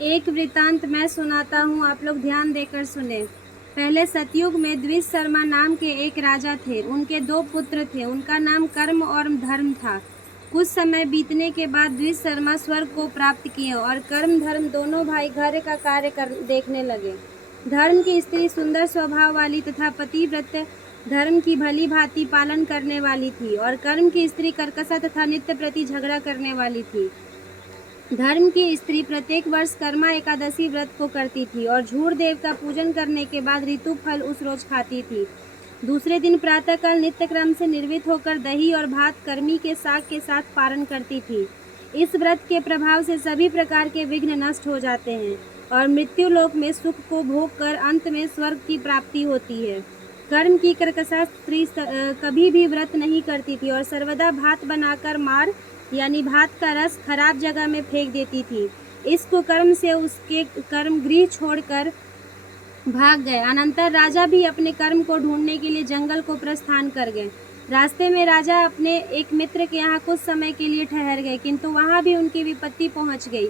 एक वृतांत मैं सुनाता हूँ, आप लोग ध्यान देकर सुने। पहले सतयुग में द्विज शर्मा नाम के एक राजा थे। उनके 2 पुत्र थे। उनका नाम कर्म और धर्म था। कुछ समय बीतने के बाद द्विज शर्मा स्वर्ग को प्राप्त किए और कर्म धर्म दोनों भाई घर का कार्य देखने लगे। धर्म की स्त्री सुंदर स्वभाव वाली तथा पतिव्रत धर्म की भली भांति पालन करने वाली थी और कर्म की स्त्री कर्कशा तथा नित्य प्रति झगड़ा करने वाली थी। धर्म की स्त्री प्रत्येक वर्ष कर्मा एकादशी व्रत को करती थी और झूर देव का पूजन करने के बाद ऋतु फल उस रोज खाती थी। दूसरे दिन प्रातःकाल नित्य क्रम से निर्मित होकर दही और भात कर्मी के साग के साथ पारण करती थी। इस व्रत के प्रभाव से सभी प्रकार के विघ्न नष्ट हो जाते हैं और मृत्यु लोक में सुख को भोग कर अंत में स्वर्ग की प्राप्ति होती है। कर्म की कर्कशा स्त्री कभी भी व्रत नहीं करती थी और सर्वदा भात बनाकर मार यानी भात का रस खराब जगह में फेंक देती थी। इस कुकर्म से उसके कर्म गृह छोड़कर भाग गए। अनंतर राजा भी अपने कर्म को ढूंढने के लिए जंगल को प्रस्थान कर गए। रास्ते में राजा अपने एक मित्र के यहाँ कुछ समय के लिए ठहर गए, किंतु वहाँ भी उनकी विपत्ति पहुँच गई।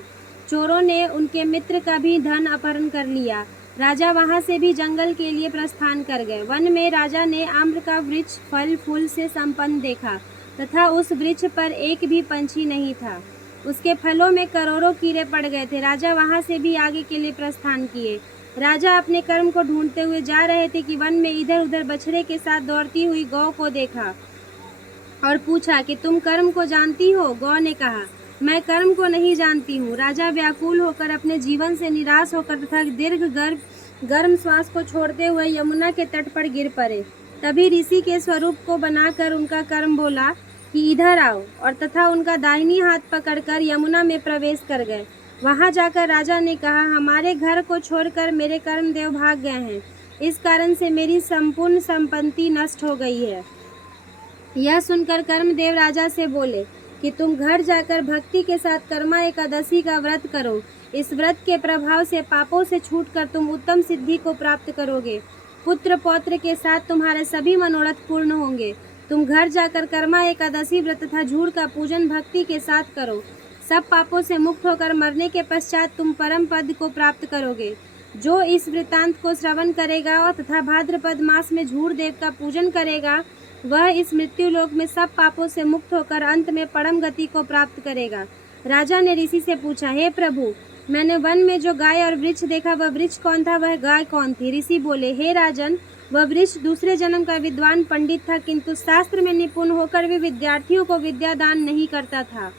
चोरों ने उनके मित्र का भी धन अपहरण कर लिया। राजा वहाँ से भी जंगल के लिए प्रस्थान कर गए। वन में राजा ने आम्र का वृक्ष फल फूल से संपन्न देखा तथा उस वृक्ष पर एक भी पंछी नहीं था। उसके फलों में करोड़ों कीड़े पड़ गए थे। राजा वहाँ से भी आगे के लिए प्रस्थान किए। राजा अपने कर्म को ढूंढते हुए जा रहे थे कि वन में इधर उधर बछड़े के साथ दौड़ती हुई गौ को देखा और पूछा कि तुम कर्म को जानती हो? गौ ने कहा, मैं कर्म को नहीं जानती हूँ। राजा व्याकुल होकर अपने जीवन से निराश होकर तथा दीर्घ गर्म श्वास को छोड़ते हुए यमुना के तट पर गिर पड़े। तभी ऋषि के स्वरूप को बनाकर उनका कर्म बोला कि इधर आओ और तथा उनका दाहिनी हाथ पकड़कर यमुना में प्रवेश कर गए। वहां जाकर राजा ने कहा, हमारे घर को छोड़कर मेरे कर्मदेव भाग गए हैं। इस कारण से मेरी संपूर्ण संपत्ति नष्ट हो गई है। यह सुनकर कर्मदेव राजा से बोले कि तुम घर जाकर भक्ति के साथ कर्मा एकादशी का व्रत करो। इस व्रत के प्रभाव से पापों से छूटकर तुम उत्तम सिद्धि को प्राप्त करोगे। पुत्र पौत्र के साथ तुम्हारे सभी मनोरथ पूर्ण होंगे। तुम घर जाकर कर्मा एकादशी व्रत तथा झूर का पूजन भक्ति के साथ करो। सब पापों से मुक्त होकर मरने के पश्चात तुम परम पद को प्राप्त करोगे। जो इस वृत्तांत को श्रवण करेगा और तथा भाद्रपद मास में झूर देव का पूजन करेगा, वह इस मृत्यु लोक में सब पापों से मुक्त होकर अंत में परम गति को प्राप्त करेगा। राजा ने ऋषि से पूछा, हे प्रभु, मैंने वन में जो गाय और वृक्ष देखा, वह वृक्ष कौन था? वह गाय कौन थी? ऋषि बोले, हे राजन, वह वृक्ष दूसरे जन्म का विद्वान पंडित था, किंतु शास्त्र में निपुण होकर भी विद्यार्थियों को विद्या दान नहीं करता था।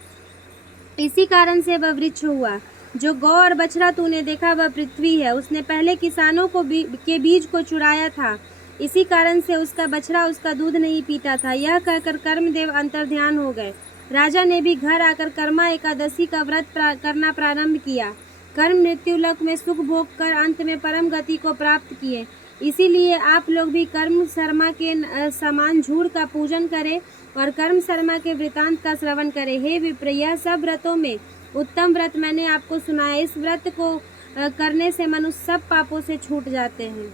इसी कारण से वह वृक्ष हुआ। जो गौ और बछड़ा तूने देखा, वह पृथ्वी है। उसने पहले किसानों को के बीज को चुराया था। इसी कारण से उसका बछड़ा उसका दूध नहीं पीता था। यह कहकर कर्मदेव अंतर्ध्यान हो गए। राजा ने भी घर आकर कर्मा एकादशी का व्रत करना प्रारंभ किया। कर्म मृत्यु लोक में सुख भोग कर अंत में परम गति को प्राप्त किए। इसीलिए आप लोग भी कर्म शर्मा के समान झूर का पूजन करें और कर्म शर्मा के वृतांत का श्रवण करें। हे विप्र, यह सब व्रतों में उत्तम व्रत मैंने आपको सुनाया। इस व्रत को करने से मनुष्य सब पापों से छूट जाते हैं।